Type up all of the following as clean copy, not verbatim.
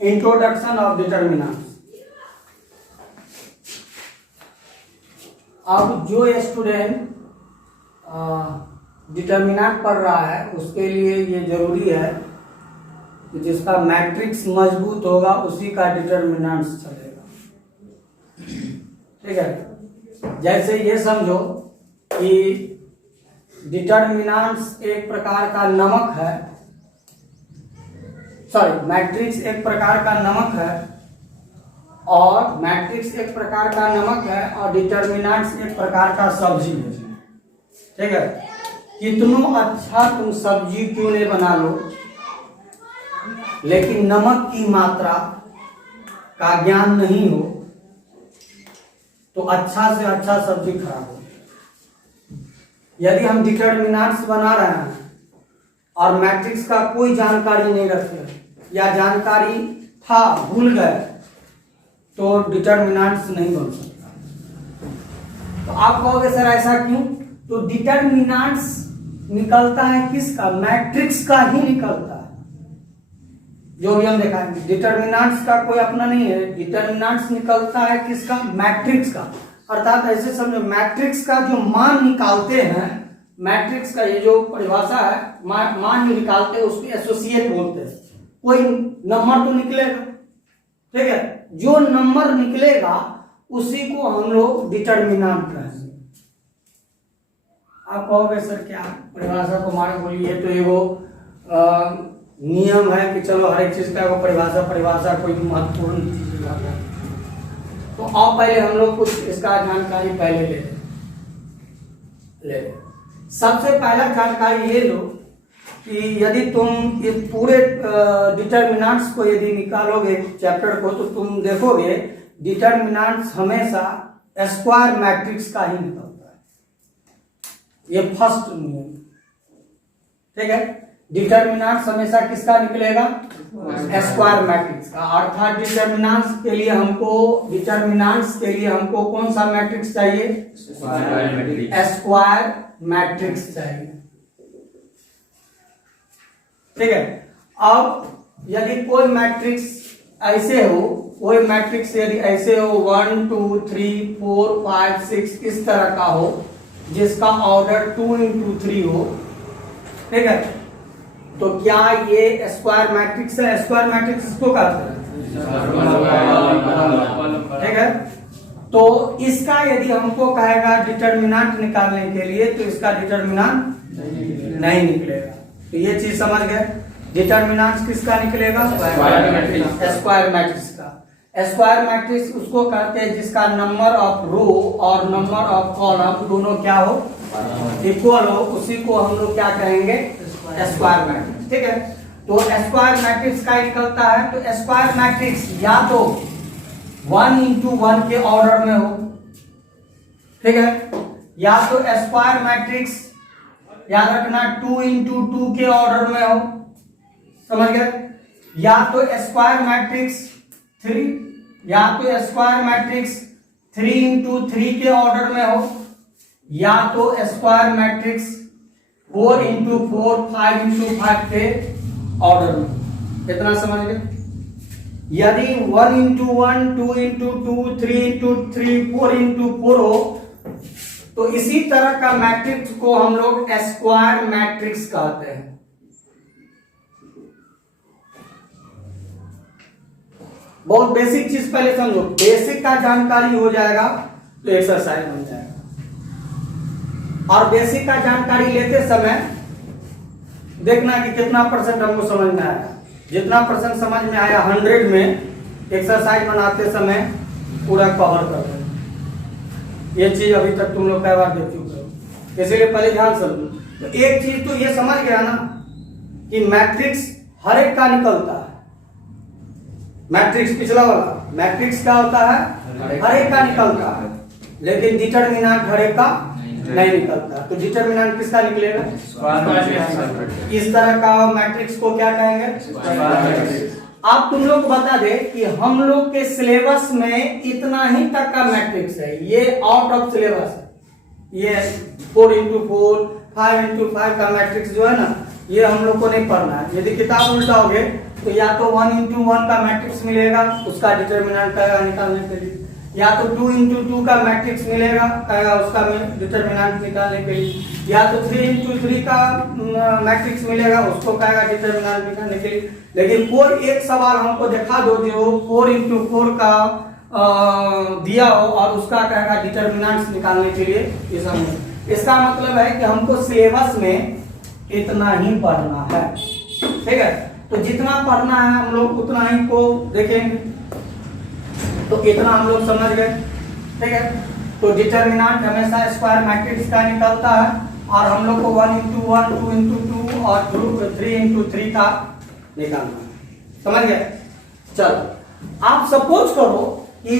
Introduction of determinants. अब जो student determinant पढ़ रहा है उसके लिए ये जरूरी है कि जिसका मैट्रिक्स मजबूत होगा उसी का डिटर्मिनेंट्स चलेगा। ठीक है, जैसे ये समझो कि डिटर्मिनेंट्स एक प्रकार का नमक है, सॉरी मैट्रिक्स एक प्रकार का नमक है और मैट्रिक्स एक प्रकार का नमक है और डिटर्मिनेंट्स एक प्रकार का सब्जी है। ठीक है, कितनों अच्छा तुम सब्जी क्यों नहीं बना लो, लेकिन नमक की मात्रा का ज्ञान नहीं हो तो अच्छा से अच्छा सब्जी खराब हो। यदि हम डिटर्मिनेंट्स बना रहे हैं और मैट्रिक्स का कोई जानकारी नहीं रखते या जानकारी था भूल गए तो डिटर्मिनेंट्स नहीं बन सकता। तो आप कहोगे सर ऐसा क्यों? तो डिटर्मिनेंट्स निकलता है किसका? मैट्रिक्स का ही निकलता है। जो भी हम दिखाएंगे डिटर्मिनेंट्स का कोई अपना नहीं है, डिटर्मिनेंट्स निकलता है किसका? मैट्रिक्स का। अर्थात ऐसे समझो मैट्रिक्स का जो मान निकालते हैं, मैट्रिक्स का ये जो परिभाषा है मान जो निकालते हैं उसको एसोसिएट बोलते हैं। कोई नंबर तो निकलेगा, ठीक है, जो नंबर निकलेगा उसी को हम लोग डिटर्मिनेंट कहेंगे। आप कहोगे सर क्या परिभाषा को मारे बोलिए, ये तो एगो नियम है कि चलो हर एक चीज का परिभाषा कोई महत्वपूर्ण चीज है। तो आप पहले हम लोग कुछ इसका जानकारी पहले ले सबसे पहला जानकारी ये लो कि यदि तुम ये पूरे डिटर्मिनेंट्स को यदि निकालोगे चैप्टर को तो तुम देखोगे डिटर्मिनेंट्स हमेशा स्क्वायर मैट्रिक्स का ही निकलता है। ये फर्स्ट नियम, ठीक है। डिटर्मिनेंट्स हमेशा किसका निकलेगा? स्क्वायर मैट्रिक्स का। अर्थात डिटर्मिनेंट्स के लिए हमको कौन सा मैट्रिक्स चाहिए? स्क्वायर मैट्रिक्स चाहिए। ठीक है, अब यदि कोई मैट्रिक्स ऐसे हो, यदि ऐसे हो 1 2 3 4 5 6 इस तरह का हो जिसका ऑर्डर 2 into 3 हो, ठीक है, तो क्या ये स्क्वायर मैट्रिक्स है? स्क्वायर मैट्रिक्स इसको कहते हैं, ठीक है। तो इसका यदि हमको कहेगा डिटर्मिनेंट निकालने के लिए तो इसका डिटर्मिनेंट नहीं निकलेगा। तो ये चीज समझ गए, डिटर्मिनेंट किसका निकलेगा? स्क्वायर मैट्रिक्स का। स्क्वायर मैट्रिक्स उसको कहते हैं जिसका नंबर ऑफ रो और नंबर ऑफ कॉलम दोनों क्या हो? इक्वल हो, उसी को हम लोग क्या कहेंगे? Square matrix. ठीक है, तो स्क्वायर मैट्रिक्स का निकलता है। तो स्क्वायर मैट्रिक्स या तो 1 into 1 के ऑर्डर में हो, ठीक है, या तो स्क्वायर मैट्रिक्स याद रखना 2 into 2 के ऑर्डर में हो, समझ गए, या तो स्क्वायर मैट्रिक्स 3 into 3 के ऑर्डर में हो, या तो स्क्वायर मैट्रिक्स 4 into 4 5 into 5 के ऑर्डर में। कितना समझ गए? यदि 1 into 1 2 into 2 3 into 3 4 into 4 हो तो इसी तरह का मैट्रिक्स को हम लोग स्क्वायर मैट्रिक्स कहते हैं। बहुत बेसिक चीज पहले समझो, बेसिक का जानकारी हो जाएगा तो एक्सरसाइज बन जाएगा। और बेसिक का जानकारी लेते समय देखना कि कितना परसेंट हमको समझ में आया। जितना परसेंट समझ में आया 100 में एक्सरसाइज बनाते समय पूरा कवर कर दें। ये चीज अभी तक तुम लोग कई बार देख चुके हो, इसीलिए पहले ध्यान समझो। तो एक चीज तो ये समझ गया ना कि मैट्रिक्स हर एक का निकलता है। मैट्रिक्स पिछला वाला मैट्रिक्स क्या होता है? हर एक का निकलता है, लेकिन डिटर्मिनेंट हर एक का नहीं निकलता। तो डिटर्मिनेंट किसका निकलेगा? इस तरह का मैट्रिक्स को क्या कहेंगे? आप तुम लोग बता दे कि हम लोग के सिलेबस में इतना ही तक का मैट्रिक्स है, ये आउट ऑफ सिलेबस है। ये 4 into 4 5 into 5 का मैट्रिक्स जो है ना, ये हम लोग को नहीं पढ़ना है। यदि किताब उल्टाओगे तो या तो 1 into 1 का मैट्रिक्स मिलेगा उसका डिटर्मिनेंट कहेगा निकालने के लिए, या तो 2 into 2 का मैट्रिक्स मिलेगा कहेगा उसका डिटर्मिनेंट निकालने के लिए, या तो 3 into 3 का मैट्रिक्स मिलेगा उसको कहेगा डिटर्मिनेंट निकालने के लिए। लेकिन कोई एक सवाल हमको दिखा दो जो 4 into 4 का दिया हो और उसका कहेगा डिटर्मिनेंट्स निकालने के लिए, ये समझो। इसका मतलब है कि हमको सिलेबस में इतना ही पढ़ना है, ठीक है। तो जितना पढ़ना है हम लोग उतना ही को देखेंगे, तो इतना हम लोग समझ गए, ठीक है। तो डिटर्मिनेंट हमेशा स्क्वायर मैट्रिक्स का निकलता है और हम लोग को 1 into 1, 2 into 2 और 3 into 3 का निकालना है, समझ गए। चलो आप सपोज करो कि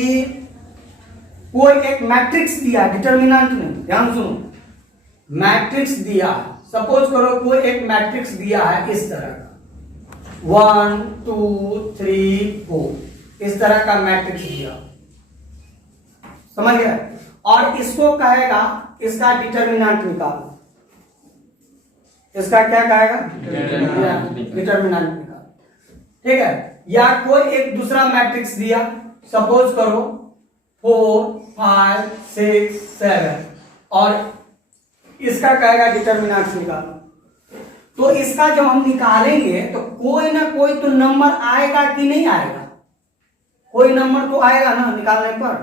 कोई एक मैट्रिक्स दिया, डिटर्मिनेंट नहीं, ध्यान सुनो, मैट्रिक्स दिया, सपोज करो कोई एक मैट्रिक्स दिया है इस तरह का 1 2 3 4, इस तरह का मैट्रिक्स दिया, समझ गया। और इसको कहेगा इसका डिटर्मिनेंट निकालो, इसका क्या कहेगा डिटर्मिनेंट निकालो, ठीक है। या कोई एक दूसरा मैट्रिक्स दिया, सपोज करो 4 5 6 7 और इसका कहेगा डिटर्मिनेंट निकालो। तो इसका जब हम निकालेंगे तो कोई ना कोई तो नंबर आएगा कि नहीं आएगा, कोई नंबर तो आएगा ना निकालने पर,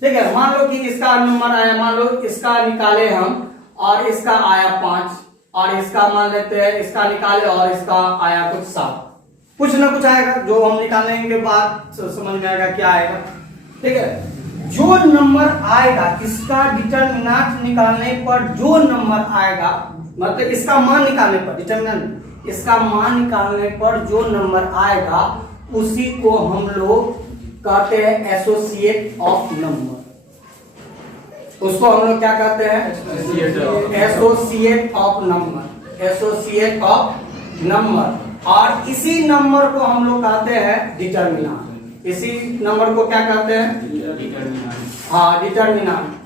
ठीक है। मान लो कि इसका नंबर आया, मान लो इसका निकाले हम और इसका आया 5 और इसका मान लेते हैं इसका निकाले और इसका आया कुछ 7, कुछ ना कुछ आएगा जो हम निकालने के बाद समझ में आएगा क्या आएगा, ठीक है। जो नंबर आएगा इसका डिटर्मिनेंट निकालने पर जो नंबर आएगा, मतलब इसका मान निकालने पर, डिटर्मिनेंट इसका मान निकालने पर जो नंबर आएगा उसी को हम लोग कहते हैं एसोसिएट ऑफ नंबर। उसको हम लोग क्या कहते हैं associate of number, associate of number. और इसी नंबर को हम लोग कहते हैं डिटर्मिनेंट, इसी नंबर को क्या कहते हैं हाँ डिटर्मिनेंट।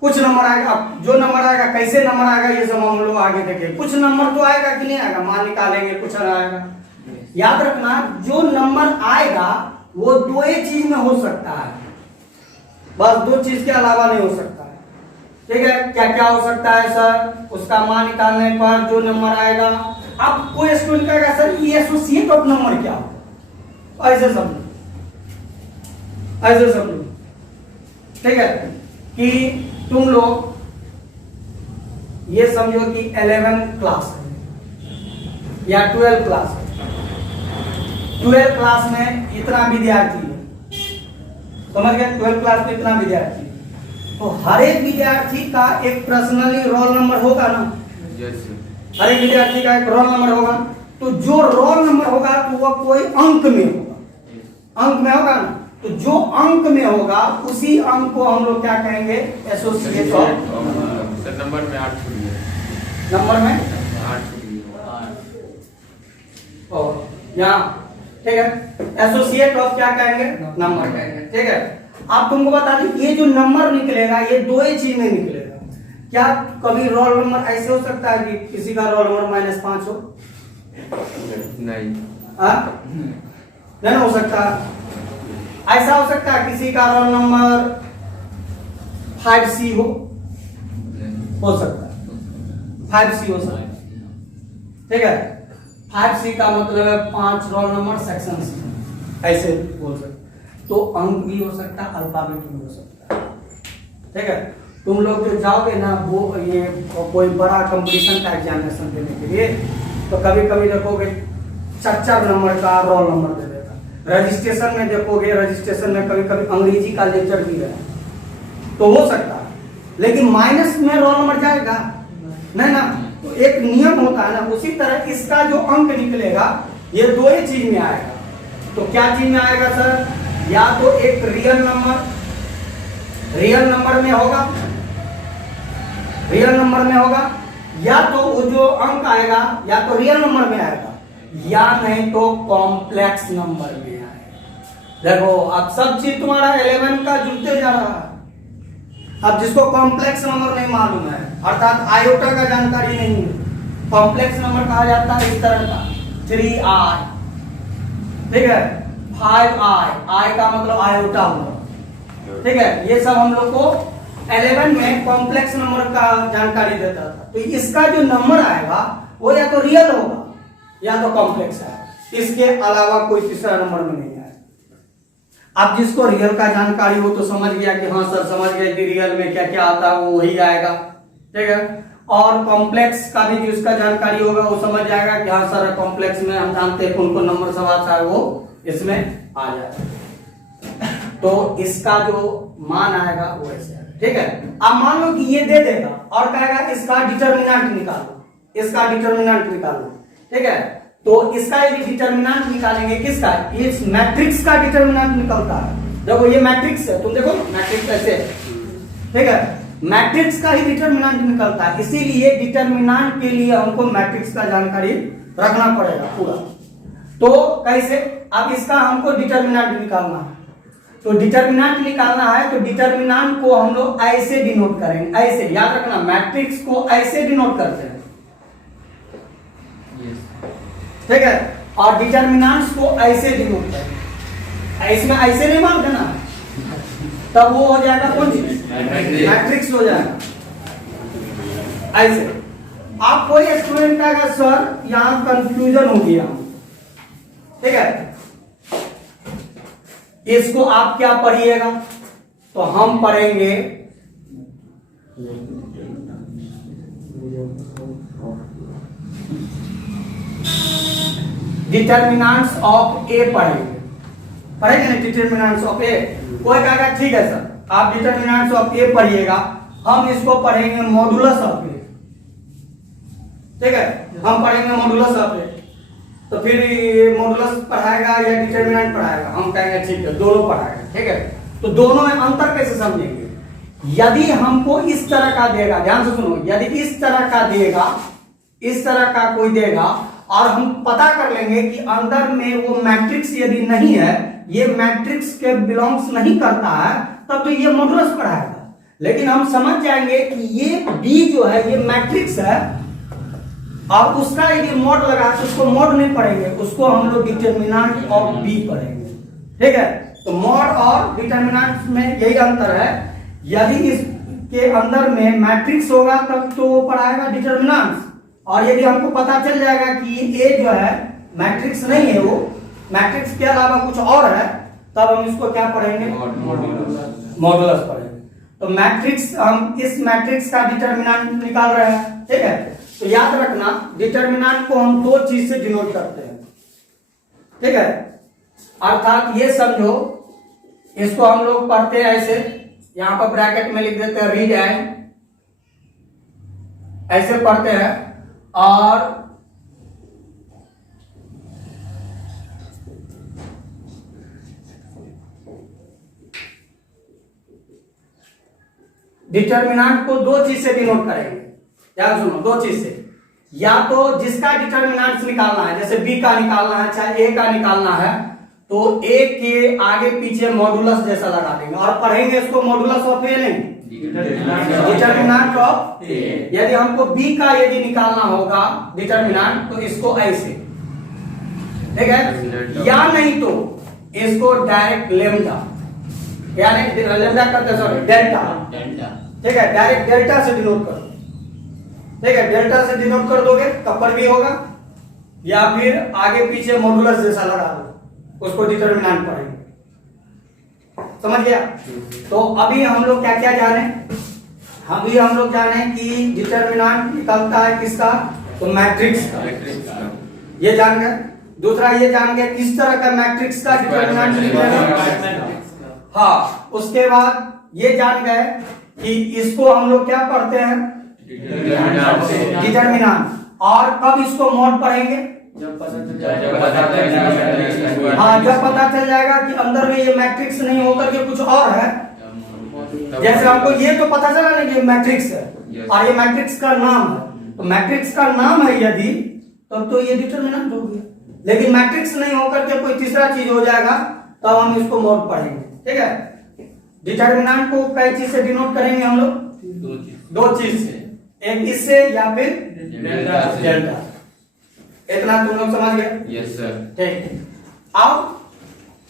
कुछ नंबर आएगा, अब जो नंबर आएगा कैसे नंबर आएगा ये सब हम लोग आगे देखेंगे। कुछ नंबर तो आएगा कि नहीं आएगा, मान निकालेंगे कुछ आएगा। याद रखना जो नंबर आएगा वो दो ही चीज में हो सकता है, बस दो चीज के अलावा नहीं हो सकता है, ठीक है। क्या क्या हो सकता है सर, उसका मान निकालने पर जो नंबर आएगा। अब कोई स्टूडेंट कहेगा सर ये एसोसिएट ऑफ नंबर क्या होता है, ऐसे समझो, ऐसे समझो, ठीक है। कि तुम लोग ये समझो कि 11 क्लास है या 12 क्लास है, 12 क्लास में इतना विद्यार्थी है, समझ गए, 12 क्लास में इतना विद्यार्थी है। तो हर एक विद्यार्थी का एक पर्सनली रोल नंबर होगा ना, हर एक विद्यार्थी का एक रोल नंबर होगा। तो जो रोल नंबर होगा तो वह कोई अंक में होगा, अंक में होगा ना, तो जो अंक में होगा उसी अंक को हम लोग क्या कहेंगे एसोसिएट ऑफ नंबर में 8 छूट गया, नंबर में 8 छूट गया और यहाँ, ठीक है। एसोसिएट ऑफ क्या कहेंगे नंबर कहेंगे, ठीक है। आप तुमको बता दें ये जो नंबर निकलेगा ये दो ही चीज में निकलेगा। क्या कभी रोल नंबर ऐसे हो सकता है कि किसी का रोल नंबर -5 हो, नहीं नहीं हो सकता। ऐसा हो सकता है किसी का रोल नंबर 5C हो सकता है, 5C हो सकता है, ठीक है। 5C का मतलब है 5 रोल नंबर सेक्शन C, ऐसे बोल सकते। तो अंक भी हो सकता है, अल्फाबेट भी हो सकता है, ठीक है। तुम लोग जो जाओगे ना वो ये कोई बड़ा कंपटीशन का एग्जामिनेशन देने के लिए, तो कभी कभी देखोगे 4 नंबर का रोल नंबर दे देता। रजिस्ट्रेशन में देखोगे, रजिस्ट्रेशन में कभी कभी अंग्रेजी का लेक्चर भी है, तो हो सकता है। लेकिन माइनस में रोल नंबर जाएगा नहीं ना, तो एक नियम होता है ना, उसी तरह इसका जो अंक निकलेगा ये दो ही चीज में आएगा। तो क्या चीज में आएगा सर, या तो एक रियल नंबर, रियल नंबर में होगा, रियल नंबर में होगा, या तो वो जो अंक आएगा या तो रियल नंबर में आएगा या नहीं तो कॉम्प्लेक्स नंबर में आएगा। देखो अब सब चीज तुम्हारा 11 का जुड़ते जा रहा है। अब जिसको कॉम्प्लेक्स नंबर नहीं मालूम है, अर्थात आयोटा का जानकारी नहीं है, कॉम्प्लेक्स नंबर कहा जाता है इस तरह का 3i, ठीक है, 5i, i का मतलब आयोटा हुआ, ठीक है। ये सब हम लोग को 11 में कॉम्प्लेक्स नंबर का जानकारी देता था। तो इसका जो नंबर आएगा वो या तो रियल होगा या तो कॉम्प्लेक्स है, इसके अलावा कोई तीसरा नंबर में नहीं है। अब जिसको रियल का जानकारी हो तो समझ गया कि हाँ सर समझ गया कि रियल में क्या क्या आता है वो वही आएगा, ठीक है। और कॉम्प्लेक्स का भी जिसका जानकारी होगा वो समझ जाएगा कि हाँ सर कॉम्प्लेक्स में हम जानते हैं कौन कौन नंबर सब आता है वो इसमें आ जाएगा। तो इसका जो मान आएगा वो ऐसे आएगा, ठीक है। अब मान लो कि ये दे देगा और कहेगा इसका डिटर्मिनेंट निकालो, इसका डिटर्मिनेंट निकालो, ठीक है। तो इसका यदि डिटर्मिनेंट निकालेंगे किसका, इस मैट्रिक्स का डिटर्मिनेंट निकलता है। देखो ये मैट्रिक्स है, तुम देखो मैट्रिक्स ऐसे है, ठीक है, मैट्रिक्स का ही डिटर्मिनेंट निकलता है। इसीलिए डिटर्मिनेंट के लिए हमको मैट्रिक्स का जानकारी रखना पड़ेगा पूरा। तो कैसे, अब इसका हमको डिटर्मिनेंट निकालना है, तो डिटर्मिनेंट निकालना है तो डिटर्मिनेंट को हम लोग ऐसे डिनोट करेंगे, ऐसे याद रखना, मैट्रिक्स को ऐसे डिनोट करते हैं, ठीक है। और डिटर्मिनेंट्स को ऐसे डिनोट करेंगे, इसमें ऐसे नहीं मार देना, तब वो हो जाएगा कौन चीज, मैट्रिक्स हो जाएगा ऐसे। आप कोई स्टूडेंट का सर यहाँ कंफ्यूजन हो गया, ठीक है, इसको आप क्या पढ़िएगा, तो हम पढ़ेंगे डिटर्मिनेंट्स ऑफ ए पढ़ेंगे ना, डिटर्मिनेंट्स ऑफ ए। कोई कहेगा ठीक है सर आप डिटर्मिनेंट्स ऑफ ए पढ़िएगा, हम इसको पढ़ेंगे मॉडुलस ऑफ ए, ठीक है, हम पढ़ेंगे मॉडुलस ऑफ ए। तो फिर मॉडुलस पढ़ाएगा या डिटर्मिनेंट पढ़ाएगा, हम कहेंगे ठीक है दोनों पढ़ाएगा, ठीक है। तो दोनों में अंतर कैसे समझेंगे, यदि हमको इस तरह का देगा, ध्यान से सुनो, यदि इस तरह का देगा, इस तरह का कोई देगा और हम पता कर लेंगे कि अंदर में वो मैट्रिक्स यदि नहीं है, ये मैट्रिक्स के बिलोंग्स नहीं करता है, तब तो ये मॉडुलस पढ़ाएगा। लेकिन हम समझ जाएंगे कि ये बी जो है ये मैट्रिक्स है और उसका यदि मॉड लगा तो उसको मॉड नहीं पढ़ेंगे, उसको हम लोग डिटर्मिनेंट ऑफ बी पढ़ेंगे, ठीक है। तो मॉड और डिटर्मिनेंट में यही अंतर है, यदि इसके अंदर में मैट्रिक्स होगा तब तो वो पढ़ाएगा डिटर्मिनेंट्स, और यदि हमको पता चल जाएगा कि ए जो है मैट्रिक्स नहीं है, वो मैट्रिक्स के अलावा कुछ और है, तब हम इसको क्या पढ़ेंगे, मॉडुलस पढ़ेंगे। तो मैट्रिक्स, हम इस मैट्रिक्स का डिटर्मिनेंट निकाल रहे हैं, ठीक है। तो याद रखना डिटर्मिनेंट को हम दो चीज से डिनोट करते हैं, ठीक है। अर्थात ये समझो, इसको हम लोग पढ़ते हैं ऐसे, यहां पर ब्रैकेट में लिख देते हैं रीड एंड, ऐसे पढ़ते हैं, और डिटर्मिनेंट को दो चीज से डिनोट करेंगे, ध्यान सुनो, दो चीज से, या तो जिसका डिटर्मिनेंट निकालना है, जैसे बी का निकालना है चाहे ए का निकालना है, तो ए के आगे पीछे मॉडुलस जैसा लगा देंगे और पढ़ेंगे इसको मॉडुलस ऑफ ए नहीं, डिटर्मिनेंट ऑफ ए। यदि हमको बी का यदि निकालना होगा डिटर्मिनेंट तो इसको ऐसे, ठीक है, या नहीं तो इसको डायरेक्ट लेम्डा, यानी लेम्डा करते सॉरी डेल्टा, ठीक है, डायरेक्ट डेल्टा से डिनोट करो, ठीक है, डेल्टा से डिनोट कर दोगे तब पर भी होगा, या फिर आगे पीछे मॉडुलस जैसा लगा दो, उसको डिटर्मिनेंट पढ़ेंगे, समझ गया। तो अभी हम लोग क्या क्या जाने, अभी हम लोग जाने कि डिटर्मिनेंट निकलता है किसका, तो मैट्रिक्स का, ये जान गए। दूसरा ये जान गए किस तरह का मैट्रिक्स का डिटर्मिनेंट निकलेगा, हाँ। उसके बाद ये जान गए कि इसको हम लोग क्या पढ़ते हैं, डिटर्मिनेंट, और कब इसको मॉड पढ़ेंगे, हाँ जब पता चल जाएगा कि अंदर में ये मैट्रिक्स नहीं होकर के कुछ और है। जैसे हमको ये तो पता चला ना कि मैट्रिक्स है और ये मैट्रिक्स का नाम है, तो मैट्रिक्स का नाम है यदि, तब तो ये डिटर्मिनेंट हो गया। लेकिन मैट्रिक्स नहीं होकर के कोई तीसरा चीज हो जाएगा तब हम इसको मॉड पढ़ेंगे, ठीक है। डिटर्मिनेंट को कई चीज से डिनोट करेंगे हम लोग, दो चीज से, एक इससे या फिर डेल्टा से। डेल्टा। इतना तुम लोग समझ गए? Yes sir. ठीक। अब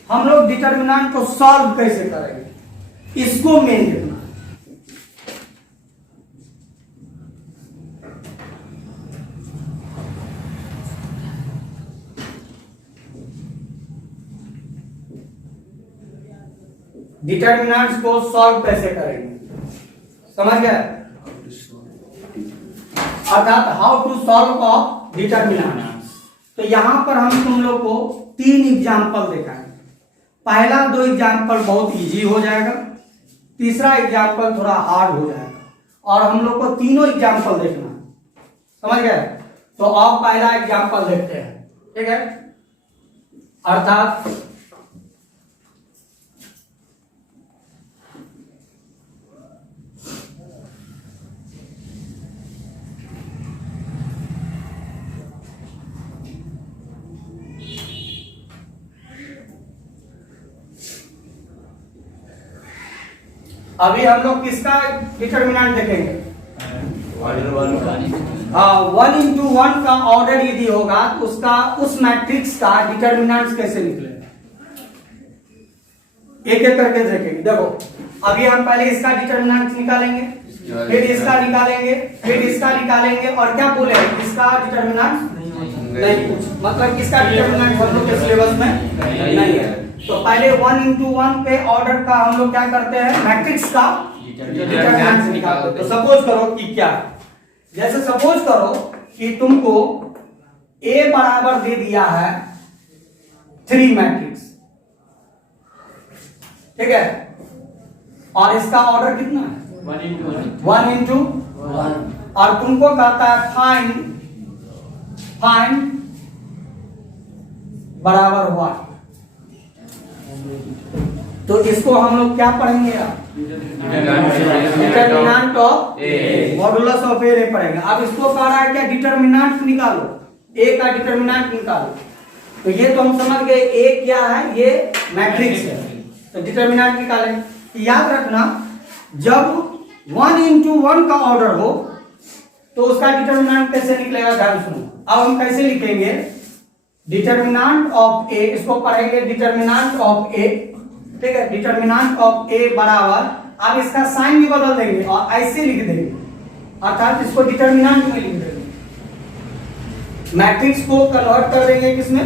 हम लोग डिटर्मिनेंट को सॉल्व कैसे करेंगे, इसको मेन देखना। डिटर्मिनेंट्स को सॉल्व कैसे करेंगे, समझ गए? अर्थात how to solve of determinants. तो यहां पर हम तुम लोग को 3 एग्जाम्पल दिखाएंगे। पहला 2 एग्जाम्पल बहुत इजी हो जाएगा, तीसरा एग्जाम्पल थोड़ा हार्ड हो जाएगा, और हम लोग को तीनों एग्जाम्पल देखना है, समझ गए? तो अब पहला एग्जाम्पल देखते हैं, ठीक है? अर्थात अभी हम लोग किसका डिटर्मिनेंट देखेंगे? हाँ, 1 into 1 का ऑर्डर यदि होगा तो उसका उस मैट्रिक्स का डिटर्मिनेंट कैसे निकलेगा, एक एक करके देखेंगे। देखो, अभी हम पहले इसका डिटर्मिनेंट निकालेंगे, फिर इसका निकालेंगे, फिर इसका निकालेंगे, और क्या बोले, इसका डिटर्मिनेंट नहीं कुछ, मतलब इसका डिटर्मिनेंट हम लोग के सिलेबस में नहीं है। तो पहले 1 into 1 पे ऑर्डर का हम लोग क्या करते हैं, मैट्रिक्स का डिटर्मिनेंट निकालते हैं। तो सपोज करो कि क्या, जैसे सपोज करो कि तुमको A बराबर दे दिया है 3 मैट्रिक्स, ठीक है? और इसका ऑर्डर कितना है? 1 into 1। और तुमको कहता है फाइंड बराबर 1। तो इसको हम लोग क्या पढ़ेंगे? Determinant of A, modulus of A पढ़ेंगे। अब इसको कह रहा है क्या, डिटर्मिनेंट निकालो, ए का डिटर्मिनेंट निकालो। तो ये तो हम समझ गए ए क्या है, ये मैट्रिक्स है, तो डिटर्मिनेंट निकालें। याद रखना, जब 1 into 1 का ऑर्डर हो तो उसका डिटर्मिनेंट कैसे निकलेगा, ध्यान सुनो। अब हम कैसे लिखेंगे, डिटर्मिनेंट ऑफ ए, इसको पढ़ेंगे डिटर्मिनेंट ऑफ ए, ठीक है? डिटर्मिनेंट ऑफ ए बराबर, अब इसका साइन भी बदल देंगे और ऐसे लिख देंगे, अर्थात इसको डिटर्मिनेंट में लिख देंगे, मैट्रिक्स को कन्वर्ट कर देंगे किसमें,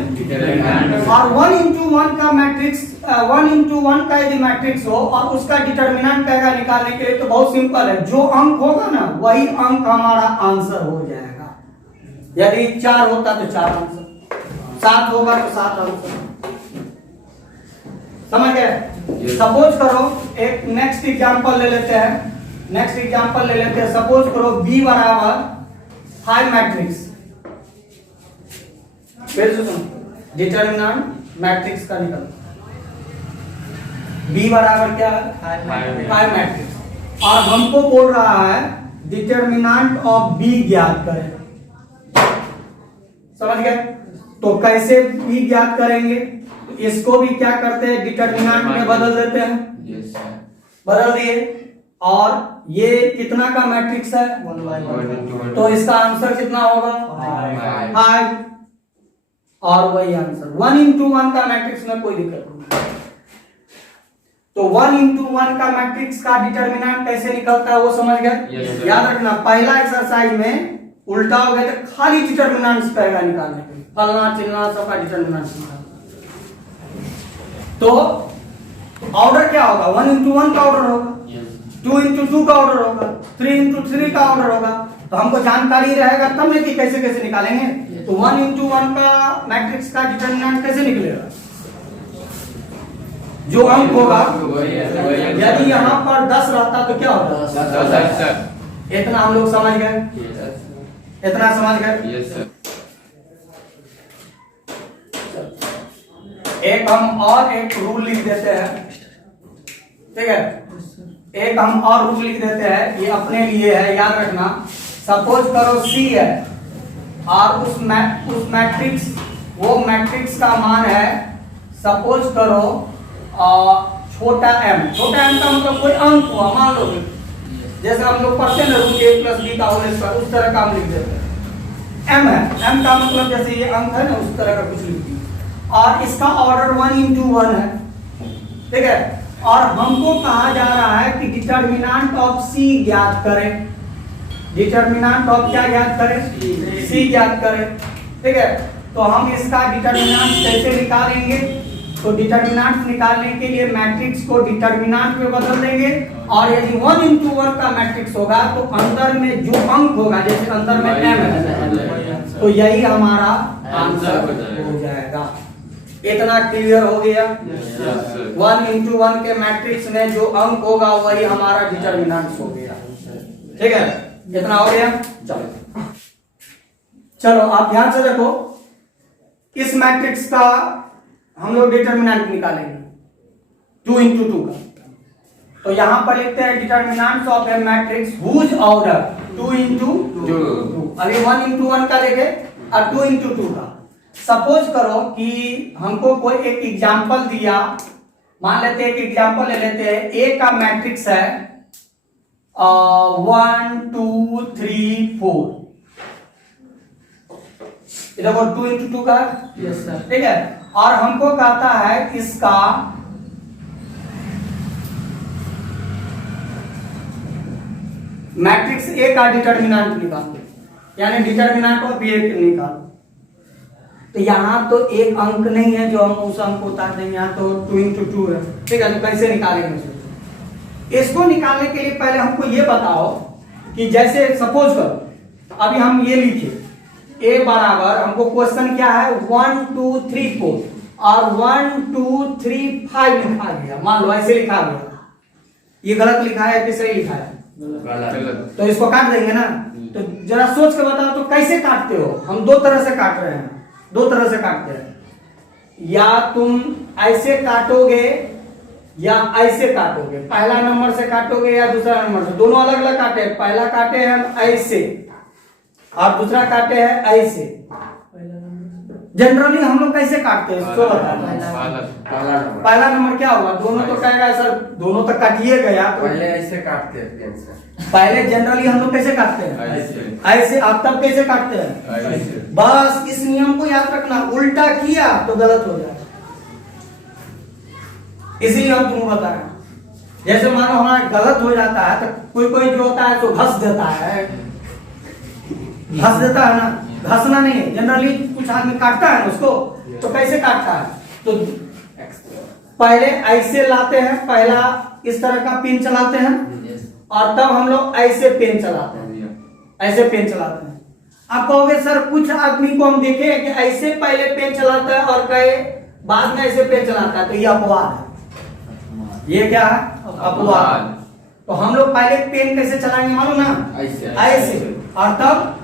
और 1 into 1 का मैट्रिक्स, 1 into 1 का यदि मैट्रिक्स हो और उसका डिटर्मिनेंट कहेगा निकालने के लिए, तो बहुत सिंपल है, जो अंक होगा ना वही अंक हमारा आंसर हो जाएगा। यदि 4 होता तो 4 आंसर, 7 होगा तो 7 आंसर, समझ गए? सपोज करो एक नेक्स्ट एग्जांपल ले लेते हैं, सपोज करो B बराबर 5 मैट्रिक्स, फिर सुनो, डिटर्मिनेंट मैट्रिक्स का निकल, B बराबर क्या है, 5 मैट्रिक्स, और हमको बोल रहा है डिटर्मिनेंट ऑफ B ज्ञात करें, समझ गए? तो कैसे B ज्ञात करेंगे, इसको भी क्या करते हैं, डिटर्मिनेंट में बदल देते हैं, बदल दिए, और ये कितना का मैट्रिक्स है, 1/1, तो इसका आंसर कितना होगा, 5, और वही आंसर 1 into 1 का मैट्रिक्स में कोई दिक्कत नहीं। तो 1 into 1 का मैट्रिक्स का डिटर्मिनेंट कैसे निकलता है वो समझ गए? याद रखना, पहला एक्सरसाइज में उल्टा हो गया तो खाली डिटर्मिनेंट्स पड़ेगा निकालने के लिए, फलना चिलना सबका डिटर्मिनेंट्स निकालना। तो ऑर्डर क्या होगा, 1 into 1 का ऑर्डर होगा, 2 into 2 का ऑर्डर होगा, 3 into 3 का ऑर्डर होगा। तो हमको जानकारी रहेगा तब नहीं कि कैसे कैसे निकालेंगे। तो 1 into 1 का मैट्रिक्स का डिटर्मिनेंट कैसे निकलेगा, जो अंक होगा, यदि यहाँ पर 10 रहता तो क्या होता, इतना हम लोग समझ गए, इतना समझ गए। एक हम और एक रूल लिख देते हैं, ठीक है? एक हम और रूल लिख देते हैं, ये अपने लिए है, याद रखना। सपोज करो C है और उस मैट्रिक्स, वो मैट्रिक्स का मान है, सपोज करो छोटा m, छोटा m का मतलब कोई अंक हुआ, मान लो जैसे हम लोग पढ़ते हैं ना रूट ए प्लस बी का होल स्क्वायर, उस तरह का हम लिख देते हैं। एम है, एम का मतलब जैसे ये अंक है ना, उस तरह का कुछ लिख दिया। और इसका ऑर्डर 1 into 1 है, ठीक है। और हमको कहा जा रहा है कि डिटर्मिनेंट ऑफ सी ज्ञात करें। डिटर्मिनेंट ऑफ क्या ज्ञात करें? सी ज्ञात करें, ठीक है। तो हम इसका डिटर्मिनेंट कैसे निकालेंगे? तो डिटर्मिनेंट निकालने के लिए मैट्रिक्स को डिटर्मिनेंट में बदल देंगे, और यदि 1 into 1 का मैट्रिक्स होगा तो अंदर में जो अंक होगा, जैसे अंदर में m है, तो यही हमारा आंसर हो जाएगा। इतना क्लियर हो गया? 1 into 1 के मैट्रिक्स में जो अंक होगा वही हमारा डिटर्मिनेंट हो गया, ठीक है। इतना हो गया। चलो आप ध्यान से देखो, इस मैट्रिक्स का हम लोग डिटर्मिनेंट निकालेंगे 2 into 2 का। तो यहां पर लिखते हैं determinant of a matrix whose order 2 into 2। अभी 1 into 1 का देखे और 2 into 2 का। सपोज करो कि हमको कोई एक एग्जांपल दिया, मान लेते हैं एक एग्जांपल ले लेते हैं। ए का मैट्रिक्स है 1 2 3 4, इधर 2 into 2 का, यस सर, ठीक है। और हमको कहता है इसका मैट्रिक्स ए का डिटर्मिनेंट निकालो, यानी डिटर्मिनेंट ऑफ ए निकालो। तो यहाँ तो एक अंक नहीं है जो हम उस अंक को उतार देंगे, यहाँ तो 2 into 2 है, ठीक है। तो कैसे निकालेंगे इसको? निकालने के लिए पहले हमको ये बताओ कि जैसे सपोज करो अभी हम ये लिखे a बराबर, हमको क्वेश्चन क्या है 1 2 3 4 और 1 2 3 5 लिखा गया, मान लो ऐसे लिखा गया। ये गलत लिखा है कि सही लिखा है? गलत। तो इसको काट देंगे ना। तो जरा सोच के बताओ तो कैसे काटते हो? हम दो तरह से काट रहे हैं, दो तरह से काटते हैं। या तुम ऐसे काटोगे या ऐसे काटोगे, पहला नंबर से काटोगे या दूसरा नंबर से, दोनों अलग अलग काटे। पहला काटे हैं ऐसे और दूसरा काटे हैं ऐसे। जनरली हम लोग कैसे काटते हैं इसको बताओ। पहला नंबर क्या होगा? दोनों तो कहेगा सर दोनों तो काटिए गया, तो पहले ऐसे काटते हैं। पहले जनरली हम लोग कैसे काटते हैं? ऐसे। आप तब कैसे काटते हैं? बस इस नियम को याद रखना, उल्टा किया तो गलत हो जाएगा, इसीलिए हम तुमको बता रहे हैं। जैसे मानो हमारा गलत हो जाता है तो कोई कोई जो होता है तो घस देता है, घस देता है ना, घसना नहीं है। जनरली कुछ आदमी काटता है उसको, तो कैसे काटता है? तो पहले ऐसे लाते हैं, पहला इस तरह का पिन चलाते हैं और तब हम लोग ऐसे पेन चलाते हैं, ऐसे पेन चलाते हैं। आप कहोगे सर कुछ आदमी को हम देखे कि ऐसे पहले पेन चलाता है और कहे बाद में ऐसे पेन चलाता है, तो ये अपवाद है। ये क्या है? अपवाद। तो हम लोग पहले पेन कैसे चलाएंगे मालूम ना? ऐसे और तब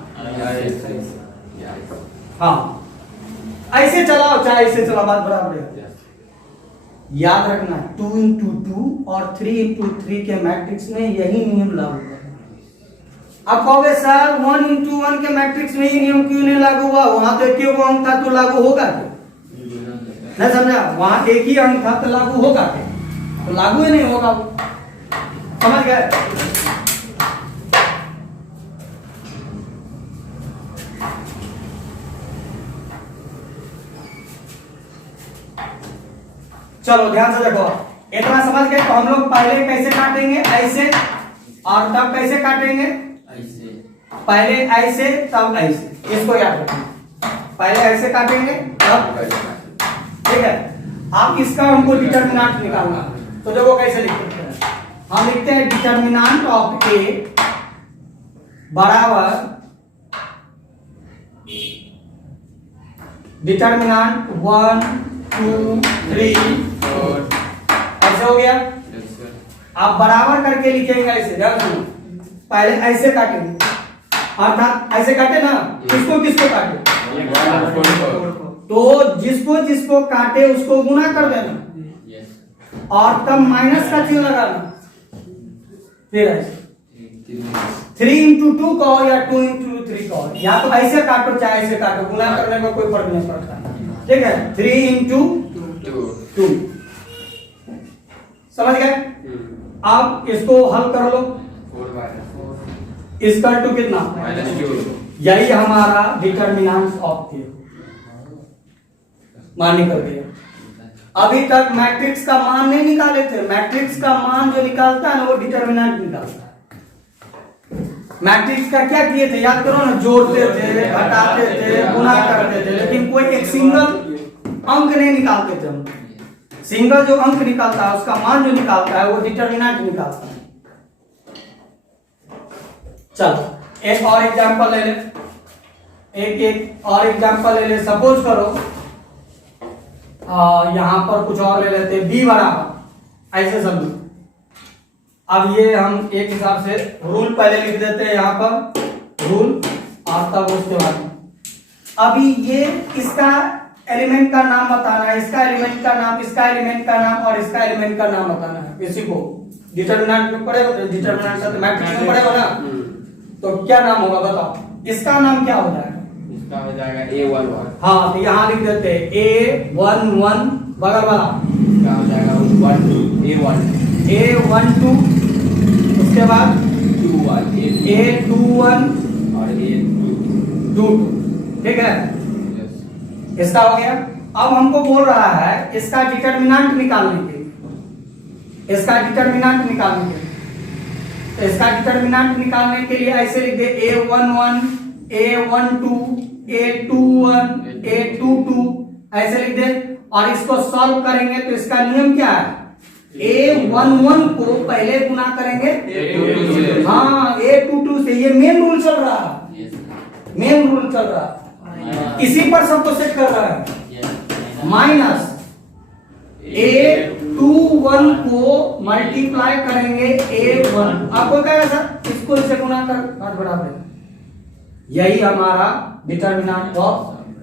हाँ ऐसे चलाओ चाहे ऐसे चलाओ, बात बराबर है। याद रखना 2 into 2 और 3 into 3 के मैट्रिक्स में यही नियम लागू है। अब कहोगे सर 1 into 1 के मैट्रिक्स में ये नियम क्यों नहीं लागू हुआ? वहां तो एक ही अंक था तो लागू होगा क्या? नहीं समझा? वहां एक ही अंक था तो लागू होगा क्या? तो लागू ही नहीं होगा। समझ गए? चलो ध्यान से देखो, इतना समझ गए। तो हम लोग पहले कैसे काटेंगे? ऐसे, और तब कैसे काटेंगे? ऐसे। पहले ऐसे तब ऐसे, इसको याद रखना। पहले ऐसे काटेंगे तब ऐसे, ठीक है। आप इसका हमको डिटर्मिनेंट निकालना, तो देखो कैसे लिखते हैं। हम लिखते हैं डिटर्मिनेंट ऑफ ए बराबर डिटर्मिनेंट 1 2 3 4, ऐसे हो गया। आप बराबर करके लिखेंगे ऐसे, ध्यान सुनो। पहले ऐसे काटेंगे, अर्थात ऐसे काटे ना, किसको किसको काटे? तो जिसको जिसको काटे उसको गुना कर देना और तब माइनस का चिन्ह लगाना। फिर ऐसे 3 into 2 कहो या 2 into 3 कहो, या तो ऐसे काटो चाहे ऐसे काटो, गुना करने में कोई फर्क नहीं पड़ता, ठीक है। 3 into 2 समझ गए? अब इसको हल कर लो। 4 इसका टू कितना? -2 यही हमारा डिटर्मिनेंट ऑफ थी, मान निकल गया। अभी तक मैट्रिक्स का मान नहीं निकाले थे। मैट्रिक्स का मान जो निकालता है ना वो डिटर्मिनेंट निकालता है। मैट्रिक्स का क्या किए थे याद करो ना, जोड़ते थे, घटाते थे, गुणा करते थे, लेकिन कोई एक सिंगल अंक नहीं निकालते थे हम। सिंगल जो अंक निकालता है उसका मान जो निकालता है वो डिटर्मिनेंट निकालता है। चलो एक और एग्जांपल ले ले, एक और एग्जांपल ले ले। सपोज करो यहां पर कुछ और ले लेते हैं, b बराबर ऐसे समझो। अब ये हम एक हिसाब से रूल पहले लिख देते हैं यहाँ पर रूल, और तब उसके बाद अभी ये इसका एलिमेंट का नाम बताना है, इसका एलिमेंट का नाम, इसका एलिमेंट का नाम और इसका एलिमेंट का नाम बताना है। किसी को डिटर्मिनेंट में पड़ेगा, डिटर्मिनेंट का तो मैट्रिक्स में पड़ेगा ना, तो क्या नाम होगा बताओ? इसका नाम क्या हो जाएगा? इसका हो जाएगा A11। हाँ तो यहाँ लिख देते हैं A11 बगल वाला, इसका हो जाएगा 1 A12, उसके बाद A21 और A22। ठीक है, इसका हो गया। अब हमको बोल रहा है इसका डिटर्मिनेंट निकालने के लिए, इसका डिटर्मिनेंट निकालने के लिए, तो इसका डिटर्मिनेंट निकालने के लिए ऐसे लिख दे A11 A12 A21 A22 ऐसे लिख दे, और इसको सॉल्व करेंगे तो इसका नियम क्या है? A11 को पहले गुना करेंगे A22 से। हाँ A22 से। ये मेन रूल चल रहा है, मेन रूल चल रहा है, इसी पर सबको सेट कर रहा है। माइनस A21 को मल्टीप्लाई करेंगे A1। आपको कहेगा सर इसको इससे गुना कर बात बराबर, यही हमारा डिटर्मिनेंट ऑफ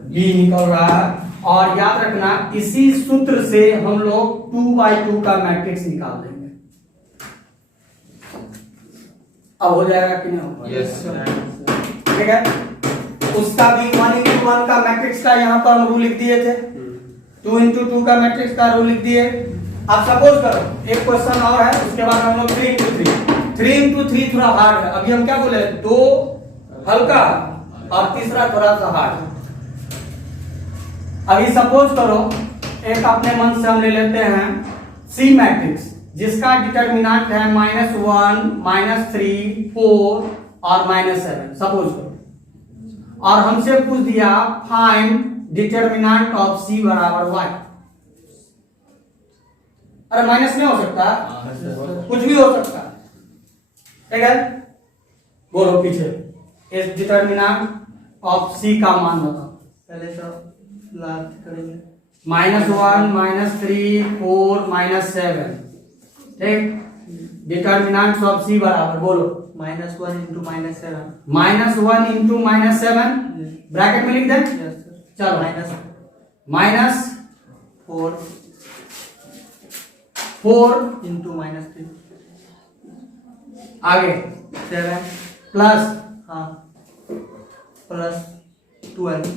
B निकल रहा है। और याद रखना इसी सूत्र से हम लोग 2/2 का मैट्रिक्स निकाल देंगे। अब हो जाएगा कि नहीं होगा? यस। ठीक है, उसका भी 1:1 का मैट्रिक्स का यहाँ पर हम रूल लिख दिए थे, 2:2 का मैट्रिक्स का रूल लिख दिए। अब सपोज करो एक क्वेश्चन और है, उसके बाद हम लोग 3:3 थोड़ा हार्ड है। अभी हम क्या बोले, 2 हल्का और तीसरा थोड़ा सा हार्ड। अभी सपोज करो एक अपने मन से हम ले लेते हैं सी मैट्रिक्स, जिसका डिटर्मिनेंट है -1 -3 4 और -7 सपोज करो, और हमसे पूछ दिया फाइंड डिटर्मिनेंट ऑफ सी बराबर y। अरे माइनस नहीं हो सकता, कुछ भी हो सकता है। ठीक है, बोलो पीछे इस डिटर्मिनेंट ऑफ सी का मान बताओ। पहले सब लास्ट करेंगे, -1 -3 4 -7। ठीक, डिटर्मिनेंट ऑफ सी बराबर बोलो -1 × -7। -1 × -7 ब्रैकेट में लिख दे। Yes sir. चलो -4 -4 × -3 आगे 7 प्लस हाँ प्लस 12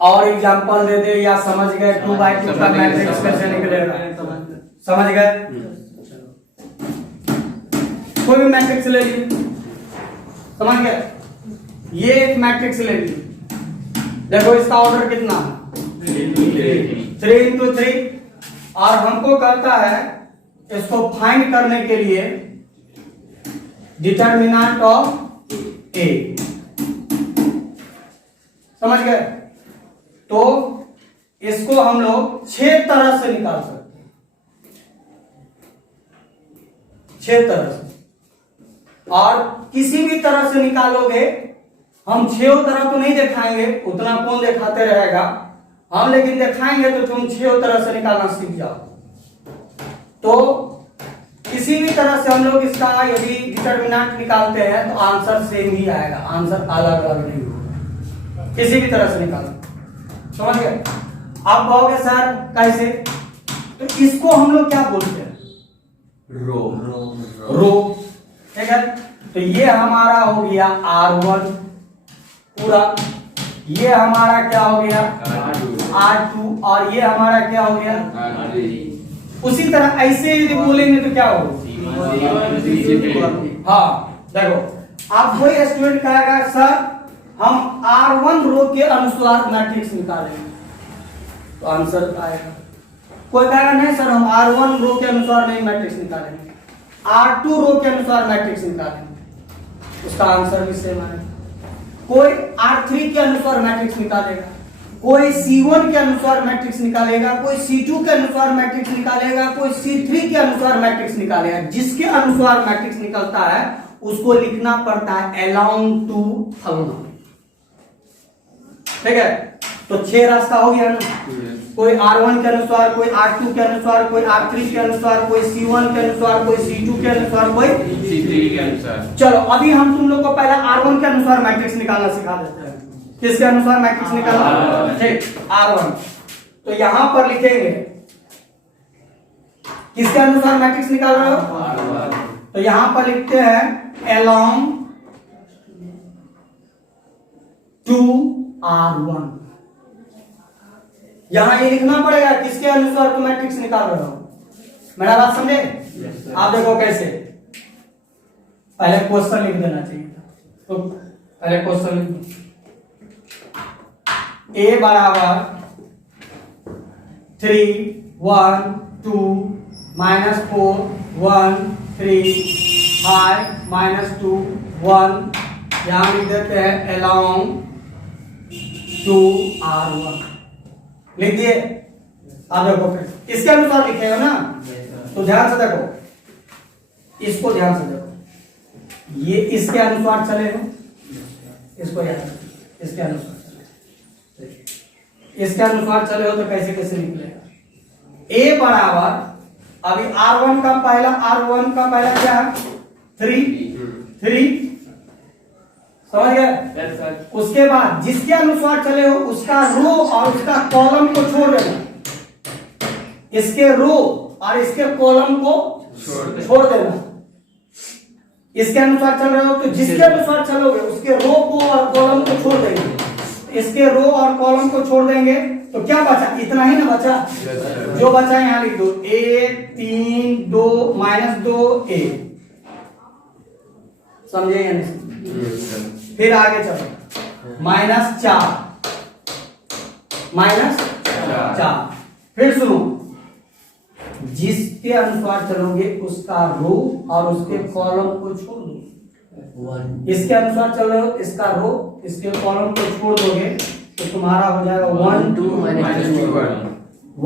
और एग्जांपल दे दे या समझ गए 2/2 का मैट्रिक्स कैसे निकलेगा? समझ गए? कोई भी मैट्रिक्स ले लीजिए, समझ गए? ये एक मैट्रिक्स ले लीजिए, देखो इसका ऑर्डर कितना है 3 × 3, और हमको कहता है इसको फाइंड करने के लिए डिटर्मिनेंट ऑफ ए। समझ गए? तो इसको हम लोग 6 तरह से निकाल सकते हैं, 6 तरह से। और किसी भी तरह से निकालोगे, हम 6 तरह तो नहीं दिखाएंगे, उतना कौन दिखाते रहेगा हम, लेकिन दिखाएंगे तो तुम 6 तरह से निकालना सीख जाओ। तो किसी भी तरह से हम लोग इसका यदि डिटर्मिनेंट निकालते हैं तो आंसर सेम ही आएगा, आंसर अलग अलग नहीं होगा, किसी भी तरह से निकालो। समझ गए? आप कहोगे सर कैसे, तो इसको हम लोग क्या बोलते हैं? रो। ठीक है, तो ये हमारा हो गया R1 पूरा, ये हमारा क्या हो गया R2 R2 और ये हमारा क्या हो गया। R3 उसी तरह ऐसे यदि बोलेंगे तो क्या होगा। हाँ देखो आप कोई स्टूडेंट कहेगा सर हम R1 रो के अनुसार मैट्रिक्स निकालेंगे तो आंसर आएगा। कोई कहेगा नहीं सर हम R1 रो के अनुसार नहीं मैट्रिक्स निकालेंगे, R2 रो के अनुसार मैट्रिक्स निकालेंगे, उसका आंसर भी सेम आएगा। कोई R3 के अनुसार मैट्रिक्स निकालेगा, कोई C1 के अनुसार मैट्रिक्स निकालेगा, कोई C2 के अनुसार मैट्रिक्स निकालेगा, कोई C3 के अनुसार मैट्रिक्स निकालेगा। जिसके अनुसार मैट्रिक्स निकलता है उसको लिखना पड़ता है अलोंग टू फलना। ठीक है, तो 6 रास्ता हो गया ना। कोई R1 के अनुसार, कोई R2 के अनुसार, कोई R3 के अनुसार, कोई C1 के अनुसार, कोई C2 के अनुसार, कोई C3 के अनुसार। चलो अभी हम तुम लोग को पहले R1 के अनुसार मैट्रिक्स निकालना सिखा देते हैं। किसके अनुसार मैट्रिक्स निकालना? ठीक, R1। तो यहां पर लिखेंगे किसके अनुसार मैट्रिक्स निकाल रहे हो? तो यहां पर लिखते हैं अलोंग टू R1। यहां ये लिखना पड़ेगा किसके अनुसार तुम मैट्रिक्स निकाल रहे हो। मेरा बात समझे? आप देखो कैसे, पहले क्वेश्चन लिख देना चाहिए था। तो पहले क्वेश्चन लिख दो, A बराबर 3 1 2 -4 1 3 5 -2 1। यहां लिख देते हैं अलोंग टू R1। लिख दिए। आप देखो फिर इसके अनुसार लिखेगा ना, तो ध्यान से देखो, इसको ध्यान से देखो, ये इसके अनुसार चलेगा, इसको याद, इसके अनुसार चले, इसके अनुसार चले हो तो कैसे कैसे निकलेगा। A बराबर अभी R1 का पहला क्या है 3 समझ गए। उसके बाद जिसके अनुसार चले हो उसका रो और उसका कॉलम को छोड़ देना, इसके रो और इसके कॉलम को छोड़ देना। इसके अनुसार चल रहे हो तो जिसके अनुसार चलोगे उसके रो को और कॉलम को छोड़ देंगे। इसके रो और कॉलम को छोड़ देंगे तो क्या बचा? इतना ही ना बचा। जो बचा यहां लिख दो, A 3 2 -2 A। समझे या नहीं? फिर आगे चलो, -4 फिर सुनो, जिसके अनुसार चलोगे उसका रो और उसके कॉलम को छोड़ दो। इसके अनुसार चल रहे हो, इसका रो इसके कॉलम को छोड़ दोगे तो तुम्हारा हो जाएगा 1 2 -2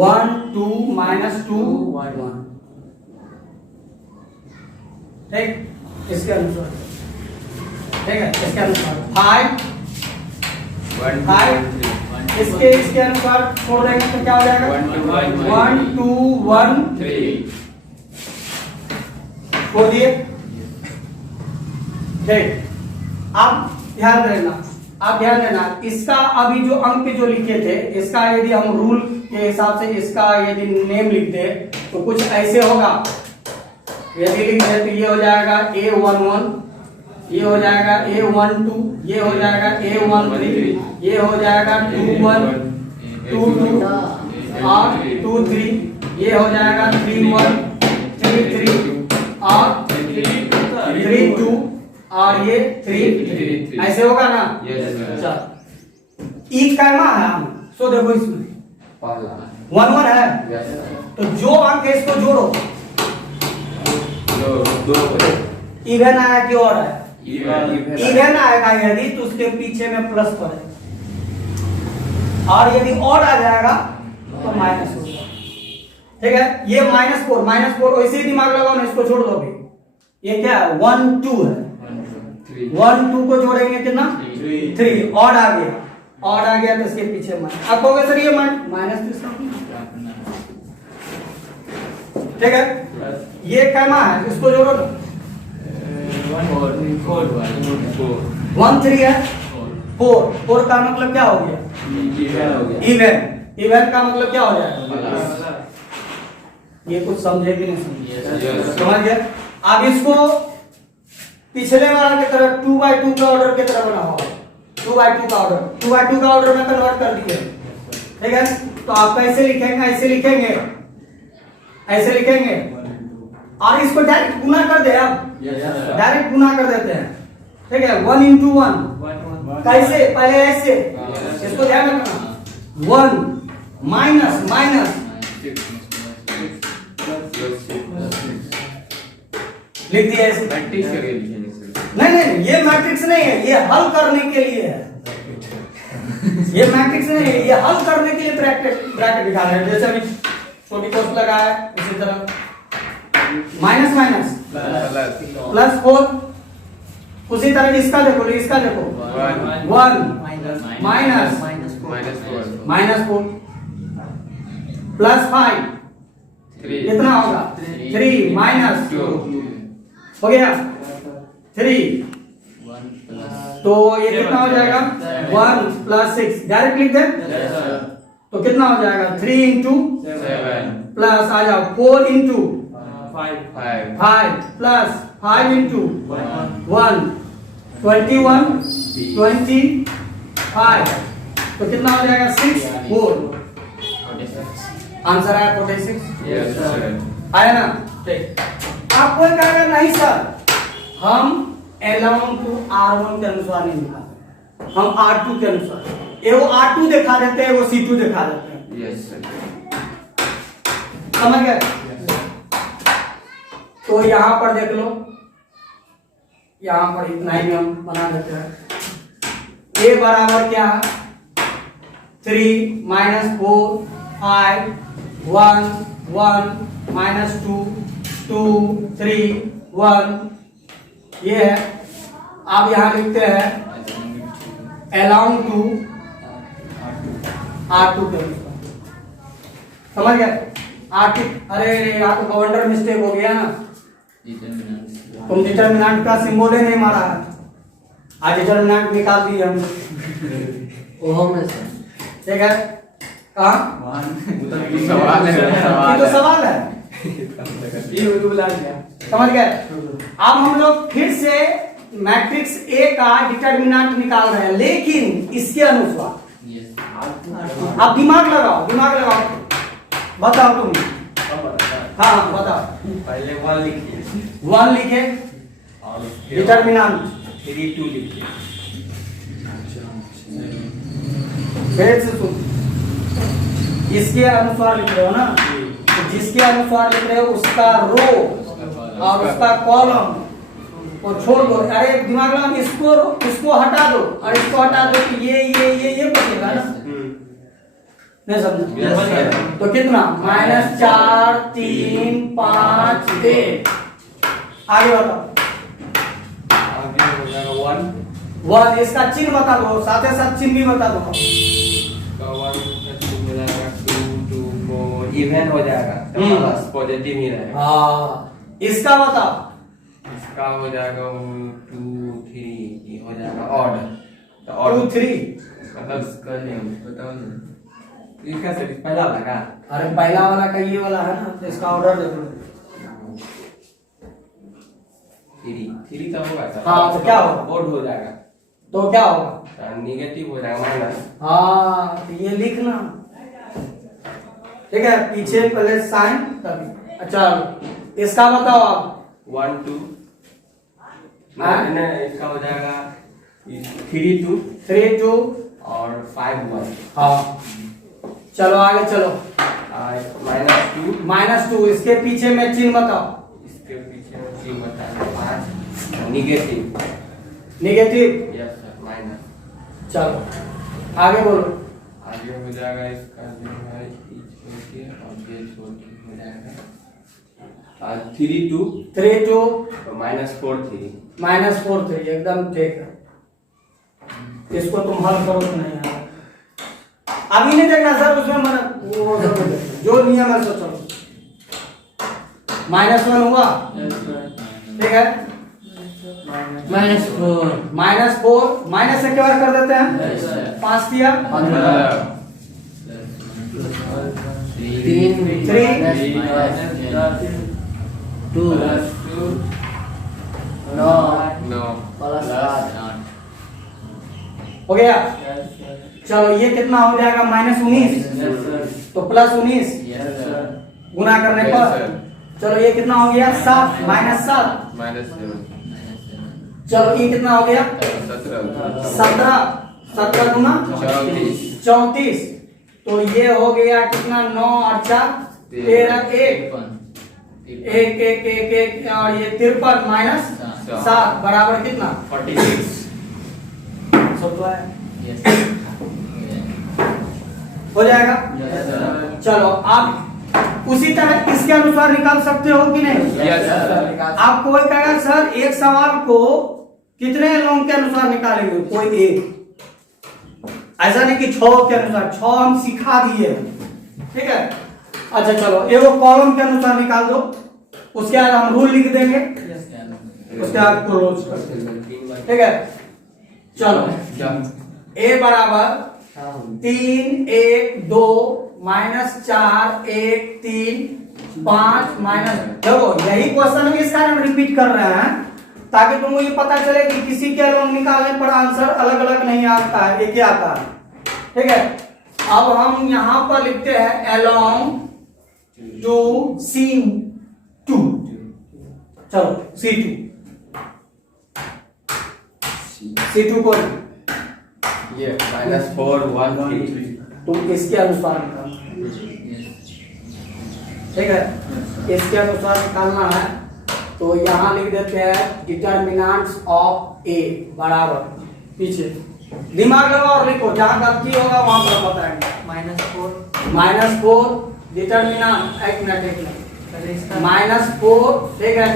1 2 -2 1। ठीक, इसके अनुसार, ठीक है, इसके अनुसार 5 इसके अनुसार छोड़ देंगे तो क्या हो जाएगा 1 2 1 3 छोड़ दिए। ठीक, आप ध्यान देना, इसका अभी जो अंक जो लिखे थे, इसका यदि हम रूल के हिसाब से इसका यदि नेम लिखते तो कुछ ऐसे होगा। यदि लिखते तो ये हो जाएगा A11, ये हो जाएगा A12, ये हो जाएगा A13, ये हो जाएगा 21 22 और 23, ये हो जाएगा 31 33 और 32 और ये 3 ऐसे होगा ना। चल ई कैमा है, सो देखो इसमें 1 1 है, तो जो अंक है इसको जोड़ो। इवन आया कि और आया? इवन आएगा यदि तो उसके पीछे में प्लस पड़ेगा, और यदि और आ जाएगा तो माइनस होगा। ठीक है, ये -4 वैसे ही दिमाग लगाओ ना, इसको छोड़ दोगे। ये क्या है 1 2 है, 1 2 को जोड़ेंगे कितना 3 और आ गया तो इसके पीछे माइनस। अब कहोगे सर ये माइनस, ठीक है, ये कैमा है, इसको जोड़ो ना। 1 3 है, 4 का मतलब क्या हो गया इवन का मतलब क्या हो जाएगा। ये कुछ समझे कि नहीं समझे? समझ गया। अब इसको पिछले वाला की तरह 2/2 का ऑर्डर की तरह बना होगा। 2/2 का ऑर्डर, 2/2 का ऑर्डर में कन्वर्ट कर दिए। ठीक है, तो आप कैसे लिखेंगे? ऐसे लिखेंगे, ऐसे लिखेंगे और इसको डायरेक्ट गुना कर दे। आप डायरेक्ट गुना कर देते हैं, ठीक है। 1 into 1 कैसे? पहले ऐसे, इसको ध्यान रखना। 1 माइनस माइनस लिख दिया ऐसे। प्रैक्टिस करके लिखेंगे सर। नहीं नहीं, ये मैट्रिक्स नहीं है, ये हल करने के लिए है। ये मैट्रिक्स नहीं है, ये हल करने के लिए ब्रैकेट दिखा रहे हैं। जैसे अभी छोटी कोष्ठ लगा है, उसी तरह माइनस माइनस प्लस 4, उसी तरह इसका देखो, इसका देखो 1 माइनस माइनस 4 प्लस 5 कितना होगा? 3 माइनस 2 हो गया 3, तो ये कितना हो जाएगा? 1 प्लस 6 डायरेक्ट लिख दे, तो कितना हो जाएगा? 3 into 7 प्लस आ जाओ 4 into 5 5 प्लस 5 into 1 21 25, तो कितना हो जाएगा? 6 4, आंसर आया 46। Yes sir. आया ना? ठीक। आप कोई कहेगा नहीं सर, हम L1 को R1 के अनुसार नहीं दिखाते, हम R2 के अनुसार, ये वो R2 दिखा देते हैं, वो C2 दिखा देते हैं। Yes sir. समझ गए? तो यहां पर देख लो, यहां पर इतना ही हम बना देते हैं। A बराबर क्या है? 3 माइनस 4 5 1 1 माइनस 2 2 3 1, ये है। आप यहां लिखते हैं अलाउंग टू R2 के अनुसार। समझ गए? R2, अरे यहाँ तो गवर्नर मिस्टेक हो गया ना, तुम डिटर्मिनेंट का सिंबल ही नहीं मारा है। आज डिटर्मिनेंट निकाल दिए हम, ओहो में सर। ठीक है। कहाँ? सवाल है, ये तो सवाल है। समझ गए? अब हम लोग फिर से मैट्रिक्स ए का डिटर्मिनेंट निकाल रहे हैं, लेकिन इसके अनुसार। आप दिमाग लगाओ, दिमाग लगाओ, बताओ तुम। हाँ बताओ। पहले 1 लिखिए, 1 लिखे और डिटर्मिनेंट 3 2 लिखिए। फिर से सुन, इसके अनुसार लिख रहे हो ना, तो जिसके अनुसार लिख रहे हो उसका रो और उसका कॉलम को छोड़ दो। अरे दिमाग लगा, इसको हटा दो और इसको हटा दो, तो ये बचेगा ना। नहीं समझ? तो कितना? -4 3 5 8। आगे बताओ। आगे हो जाएगा 1 इसका चिन्ह बता दो, साथ ही साथ चिन्ह भी बता दो। का 1 हो जाएगा 2 2 4 इवन हो जाएगा, प्लस पॉजिटिव ही रहेगा। हाँ, इसका बताओ। इसका हो जाएगा 2 3, ये हो जाएगा ऑड। तो 2 3, मतलब कर लें, बताओ ना ये कैसे पहला लगा? अरे पहला वाला का ये वाला है ना, तो इसका ऑर्डर देख लो। 3 तो होगा सर। हाँ, तो क्या होगा? ऑड हो जाएगा, तो क्या होगा? नेगेटिव हो जाएगा माइनस। हाँ, तो ये लिखना, ठीक है। पीछे पहले साइन तभी। अच्छा, इसका बताओ आप। 1 2, हाँ? इसका हो जाएगा 3 2 3 2 और 5 1। हाँ, चलो आगे चलो। -2 इसके पीछे में चिन्ह बताओ। इसके पीछे में चिन्ह बताना 5 negative. Negative, yes sir, minus. चलो आगे बोलो। आगे हो जाएगा इसका जो है ये छोड़ के और ये छोड़ के हो जाएगा 3 2 3 2 -4 3। -4 3, एकदम ठीक है। इसको तुम हल करो तो नहीं आएगा। अभी नहीं देखना सर, उसमें वो जो नियम है सो चलो। -1 हुआ, ठीक है। -4 -4 माइनस से क्या कर देते हैं? 5 दिया, 2 9 9 प्लस 8 हो गया। चलो ये कितना हो जाएगा -19, Yes, sir. तो +19 Yes, sir. गुना करने Yes, पर sir. चलो ये कितना हो गया 7 -7, -7 चलो ये कितना हो गया 17 17 गुना 34, तो ये हो गया कितना 9 और 4 13 1 और ये 53 -7 बराबर कितना 46. सब तो है Yes. हो जाएगा। Yes, sir. चलो आप उसी तरह इसके अनुसार निकाल सकते हो कि नहीं। Yes, sir. आप कोई कहेगा सर एक सवाल को कितने लोगों के अनुसार निकालेंगे, कोई एक, ऐसा नहीं कि 6 के अनुसार, 6 हम सिखा दिए, ठीक है। अच्छा चलो ये वो कॉलम के अनुसार निकाल दो, उसके बाद हम रूल लिख देंगे, उसके बाद क्लोज कर देंगे, ठीक है। चलो ए बराबर 3 1 2 -4 1 3 5 देखो यही क्वेश्चन इस कारण रिपीट कर रहे हैं ताकि तुमको ये पता चले कि किसी के अलोंग निकालने पर आंसर अलग अलग नहीं आता है, एक ही आता है, ठीक है। अब हम यहां पर लिखते हैं अलोंग टू C2, चलो C2 को ये -4 1 3 तुम इसके अनुसार निकालो, ठीक है। इसके अनुसार निकालना है तो यहाँ लिख देते हैं डिटर्मिनेंट्स ऑफ ए बराबर, पीछे दिमाग लगाओ और लिखो, जहाँ गलती होगा वहां पर बताएंगे। -4 डिटर्मिनेंट, एक मिनट -4, ठीक है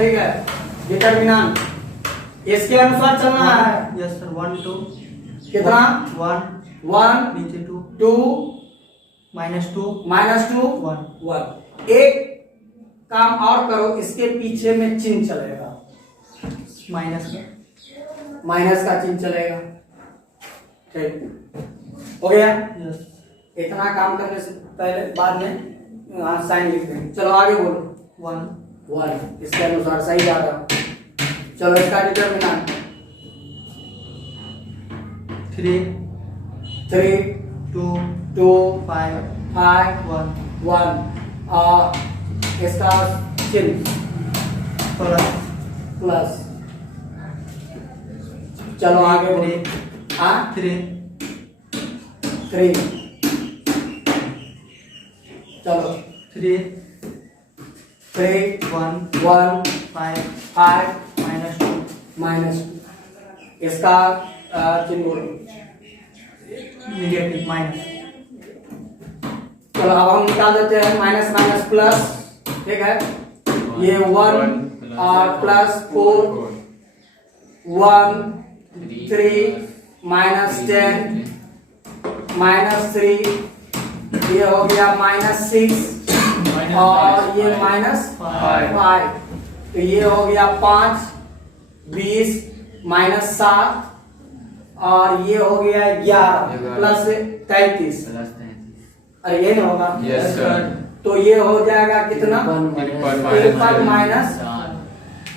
डिटर्मिनेंट इसके अनुसार चलना है। यस सर 1 2 कितना 1 नीचे 2 2 -2 1 एक काम और करो, इसके पीछे में चिन्ह चलेगा, माइनस का चिन्ह चलेगा, ठीक हो गया। यस इतना काम करने से पहले बाद में यहाँ साइन लिख देंगे। चलो आगे बोलो 1 इसके अनुसार सही जा रहा। चलो इसका डिटर्मिनेंट 3 2 5 1 इसका चिन्ह प्लस। चलो आगे बोलो 3 चलो 3 1 5 -2 इसका चिन्ह बोलो नेगेटिव माइनस। चलो अब हम निकाल देते हैं माइनस प्लस, ठीक है। ये 1 और +4 1 3 -10 -3 ये हो गया -6 और ये -5 तो ये हो गया 5 20 -7 और ये हो गया 11 प्लस 33। अरे ये नहीं होगा। Yes sir. तो ये हो जाएगा कितना 53 माइनस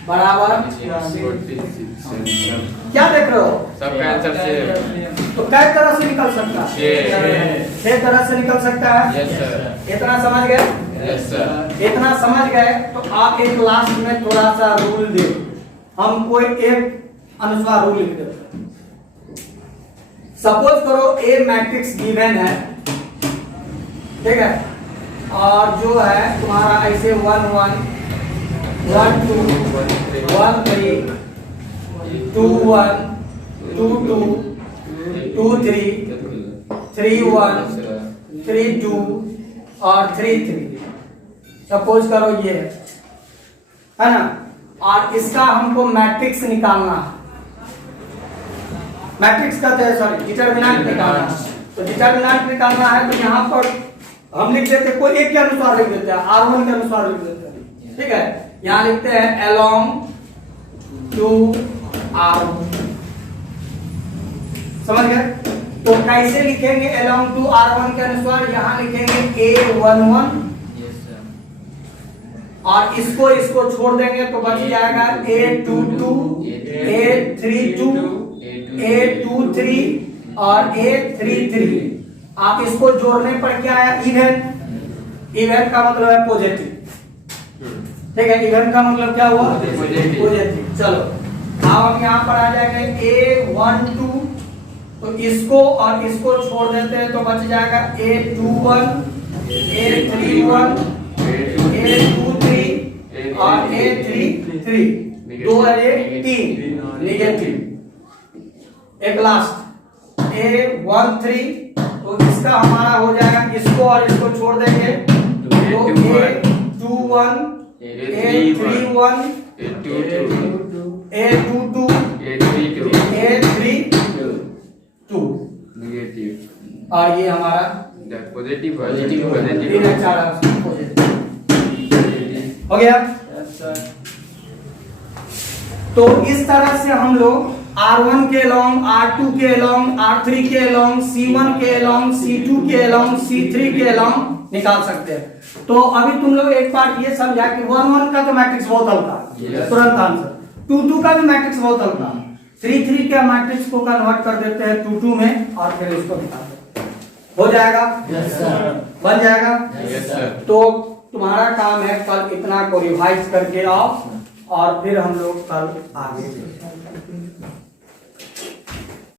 बराबर 46 क्या देख रहे हो, सबका आंसर 6। तो कई तरह से निकल सकता है, 6 तरह से निकल सकता है। Yes sir. इतना समझ गए, यस सर। इतना समझ गए तो आप एक लास्ट में थोड़ा सा रूल दे, हम कोई एक अनुसार रूल लिख देते हैं। सपोज करो ए मैट्रिक्स गिवन है, ठीक है, और जो है तुम्हारा ऐसे 1 1 1 2 1 3 2 1 2 2 2 3 3 1 3 2 और 3 3 सपोज करो ये है ना, और इसका हमको मैट्रिक्स निकालना है। मैट्रिक्स कहते हैं, सॉरी डिटरमिनेंट निकालना है। तो डिटरमिनेंट निकालना है तो यहाँ पर हम लिख देते कोई एक के अनुसार लिख देते हैं, R1 के अनुसार लिख देते हैं, ठीक है। यहाँ लिखते हैं along to R1, समझ गए। तो कैसे लिखेंगे along to R1 के अनुसार, यहाँ लिखेंगे A11 और इसको छोड़ देंगे तो बच जाएगा A22 A32 A23 और A33। आप इसको जोड़ने पर क्या आया? इवन। इवन का मतलब है पॉजिटिव। ठीक है, इवन का मतलब क्या हुआ? पॉजिटिव। चलो अब हम यहाँ पर आ जाएंगे A12, तो इसको और इसको छोड़ देते हैं तो बच जाएगा A21, A31, A23 और A33। दो है ये, तीन नेगेटिव। एक लास्ट A13, तो इसका हमारा हो जाएगा, इसको और इसको छोड़ देंगे तो A21, A31, A22, A32 negative और ये हमारा पॉजिटिव तीन चार पॉजिटिव हो गया। तो इस तरह से हम लोग R1 के लॉन्ग, R2 के लॉन्ग, R3 के लॉन्ग, C1 के लॉन्ग, C2 के लॉन्ग, C3 के लॉन्ग निकाल सकते हैं। तो अभी तुम लोग एक बार ये समझा कि 1-1 का तो मैट्रिक्स बहुत हल्का, तुरंत आंसर। 2-2 का भी मैट्रिक्स बहुत हल्का, 3-3 के मैट्रिक्स को कन्वर्ट कर देते हैं 2-2 में और फिर उसको निकालते हैं। हो जाएगा? Yes sir. बन जाएगा? Yes sir. तो तुम्हारा काम है कल इतना को रिवाइज करके आओ और फिर हम लोग कल आगे